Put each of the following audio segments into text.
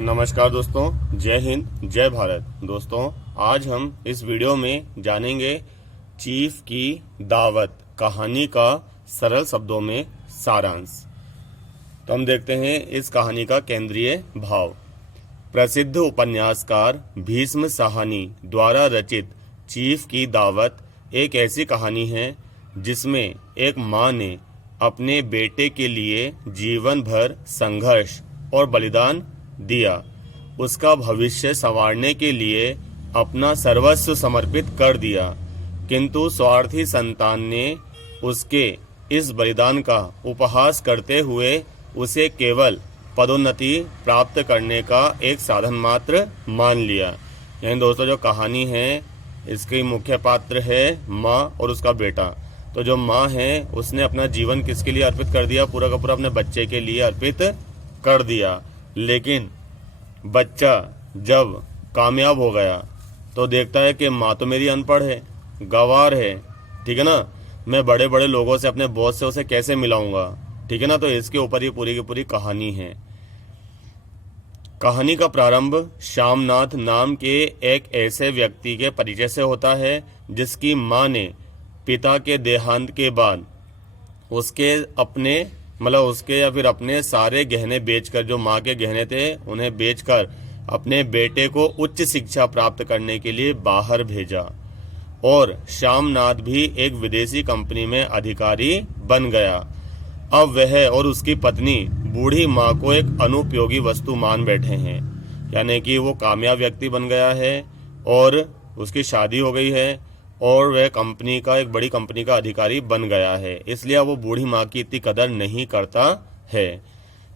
नमस्कार दोस्तों, जय हिंद, जय भारत। दोस्तों, आज हम इस वीडियो में जानेंगे चीफ की दावत कहानी का सरल शब्दों में सारांश। तो हम देखते हैं इस कहानी का केंद्रीय भाव। प्रसिद्ध उपन्यासकार भीष्म साहनी द्वारा रचित चीफ की दावत एक ऐसी कहानी है जिसमें एक माँ ने अपने बेटे के लिए जीवन भर संघर्ष और बलिदान दिया। उसका भविष्य संवारने के लिए अपना सर्वस्व समर्पित कर दिया, किंतु स्वार्थी संतान ने उसके इस बलिदान का उपहास करते हुए उसे केवल पदोन्नति प्राप्त करने का एक साधन मात्र मान लिया। यानी दोस्तों, जो कहानी है इसकी मुख्य पात्र है माँ और उसका बेटा। तो जो माँ है उसने अपना जीवन किसके लिए अर्पित कर दिया? पूरा का पूरा अपने बच्चे के लिए अर्पित कर दिया। लेकिन बच्चा जब कामयाब हो गया तो देखता है कि माँ तो मेरी अनपढ़ है, गंवार है, ठीक है ना। मैं बड़े बड़े लोगों से, अपने बॉस से उसे कैसे मिलाऊंगा, ठीक है ना। तो इसके ऊपर ही पूरी की पूरी कहानी है। कहानी का प्रारंभ श्यामनाथ नाम के एक ऐसे व्यक्ति के परिचय से होता है जिसकी माँ ने पिता के देहांत के बाद उसके अपने सारे गहने बेचकर, जो माँ के गहने थे उन्हें बेचकर अपने बेटे को उच्च शिक्षा प्राप्त करने के लिए बाहर भेजा। और श्यामनाथ भी एक विदेशी कंपनी में अधिकारी बन गया। अब वह और उसकी पत्नी बूढ़ी माँ को एक अनुपयोगी वस्तु मान बैठे हैं। यानी कि वो कामयाब व्यक्ति बन गया है और उसकी शादी हो गई है और वह एक बड़ी कंपनी का अधिकारी बन गया है, इसलिए वो बूढ़ी माँ की इतनी कदर नहीं करता है।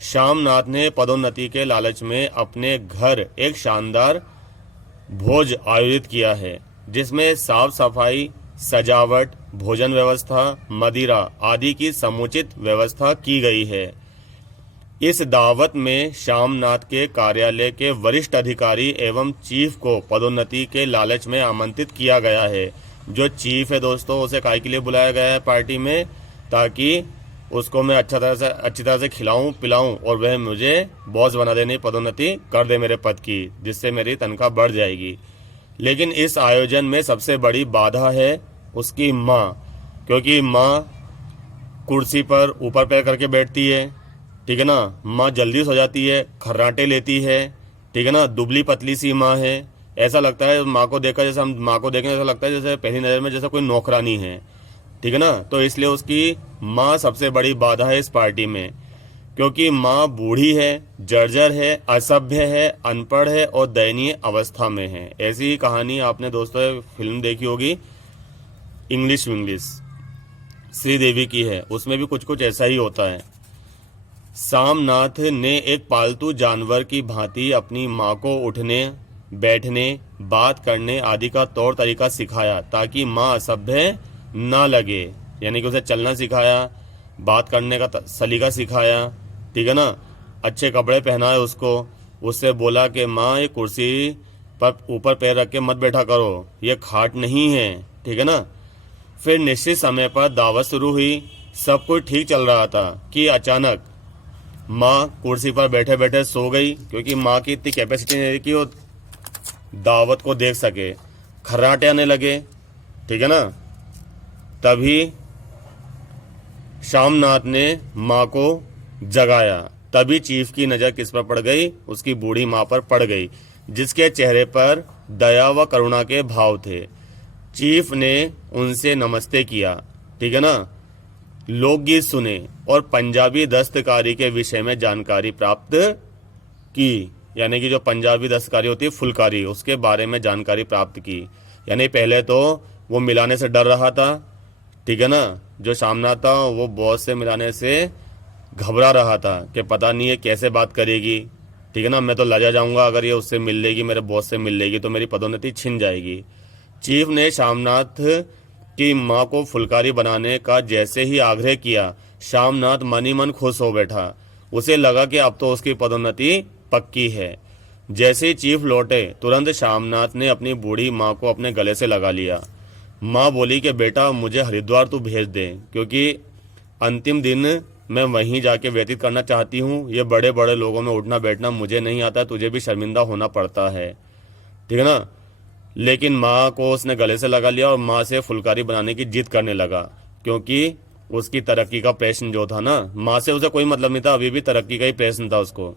श्यामनाथ ने पदोन्नति के लालच में अपने घर एक शानदार भोज आयोजित किया है, जिसमें साफ सफाई, सजावट, भोजन व्यवस्था, मदिरा आदि की समुचित व्यवस्था की गई है। इस दावत में श्यामनाथ के कार्यालय के वरिष्ठ अधिकारी एवं चीफ को पदोन्नति के लालच में आमंत्रित किया गया है। जो चीफ है दोस्तों, उसे काय के लिए बुलाया गया है पार्टी में? ताकि उसको मैं अच्छी तरह से खिलाऊं पिलाऊं और वह मुझे बॉस बना देने, पदोन्नति कर दे मेरे पद की, जिससे मेरी तनख्वाह बढ़ जाएगी। लेकिन इस आयोजन में सबसे बड़ी बाधा है उसकी माँ, क्योंकि माँ कुर्सी पर ऊपर पैर करके बैठती है, ठीक है ना। माँ जल्दी सो जाती है, खर्राटे लेती है, ठीक है ना। दुबली पतली सी माँ है। ऐसा लगता है माँ को देखकर, जैसे हम माँ को देखें ऐसा लगता है जैसे पहली नज़र में जैसे कोई नौकरानी है, ठीक है ना। तो इसलिए उसकी माँ सबसे बड़ी बाधा है इस पार्टी में, क्योंकि माँ बूढ़ी है, जर्जर है, असभ्य है, अनपढ़ है और दयनीय अवस्था में है। ऐसी ही कहानी आपने दोस्तों फिल्म देखी होगी, इंग्लिश विंग्लिश, श्रीदेवी की है, उसमें भी कुछ कुछ ऐसा ही होता है। श्यामनाथ ने एक पालतू जानवर की भांति अपनी माँ को उठने, बैठने, बात करने आदि का तौर तरीका सिखाया ताकि माँ असभ्य ना लगे। यानी कि उसे चलना सिखाया, बात करने का सलीका सिखाया, ठीक है ना। अच्छे कपड़े पहनाए उसको। उससे बोला कि माँ, ये कुर्सी पर ऊपर पैर रख के मत बैठा करो, ये खाट नहीं है, ठीक है ना। फिर निश्चित समय पर दावत शुरू हुई। सब कुछ ठीक चल रहा था कि अचानक माँ कुर्सी पर बैठे बैठे सो गई, क्योंकि माँ की इतनी कैपेसिटी नहीं कि वो दावत को देख सके। खर्राटे आने लगे, ठीक है ना। तभी श्यामनाथ ने माँ को जगाया। तभी चीफ की नज़र किस पर पड़ गई? उसकी बूढ़ी माँ पर पड़ गई, जिसके चेहरे पर दया व करुणा के भाव थे। चीफ ने उनसे नमस्ते किया, ठीक है ना। लोकगीत सुने और पंजाबी दस्तकारी के विषय में जानकारी प्राप्त की। यानी कि जो पंजाबी दस्तकारी होती है, फुलकारी, उसके बारे में जानकारी प्राप्त की। यानी पहले तो वो मिलाने से डर रहा था, ठीक है ना। जो श्यामनाथ था वो बॉस से मिलाने से घबरा रहा था कि पता नहीं है कैसे बात करेगी, ठीक है ना। मैं तो लजा जाऊंगा अगर ये उससे मिल लेगी, मेरे बॉस से मिल लेगी तो मेरी पदोन्नति छिन जाएगी। चीफ ने श्यामनाथ की माँ को फुलकारी बनाने का जैसे ही आग्रह किया, श्यामनाथ मन ही मन खुश हो बैठा। उसे लगा कि अब तो उसकी पदोन्नति पक्की है। जैसे ही चीफ लौटे, तुरंत श्यामनाथ ने अपनी बूढ़ी माँ को अपने गले से लगा लिया। माँ बोली कि बेटा, मुझे हरिद्वार तू भेज दे, क्योंकि अंतिम दिन मैं वहीं जाके व्यतीत करना चाहती हूँ। ये बड़े बड़े लोगों में उठना बैठना मुझे नहीं आता, तुझे भी शर्मिंदा होना पड़ता है, ठीक है ना। लेकिन माँ को उसने गले से लगा लिया और माँ से फुलकारी बनाने की जिद करने लगा, क्योंकि उसकी तरक्की का प्रश्न जो था ना, माँ से उसे कोई मतलब नहीं था, अभी भी तरक्की का ही प्रश्न था उसको।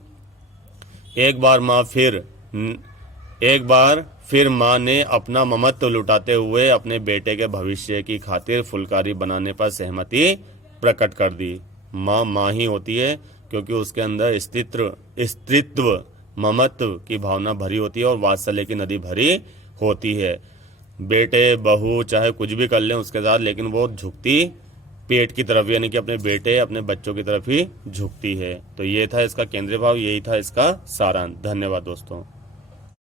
एक बार फिर माँ ने अपना ममत्व लुटाते हुए अपने बेटे के भविष्य की खातिर फुलकारी बनाने पर सहमति प्रकट कर दी। माँ माँ ही होती है, क्योंकि उसके अंदर स्त्रीत्व ममत्व की भावना भरी होती है और वात्सल्य की नदी भरी होती है। बेटे बहू चाहे कुछ भी कर लें उसके साथ, लेकिन वो झुकती पेट की तरफ, यानी कि अपने बेटे अपने बच्चों की तरफ ही झुकती है। तो ये था इसका केंद्रीय भाव, यही था इसका सारांश। धन्यवाद दोस्तों।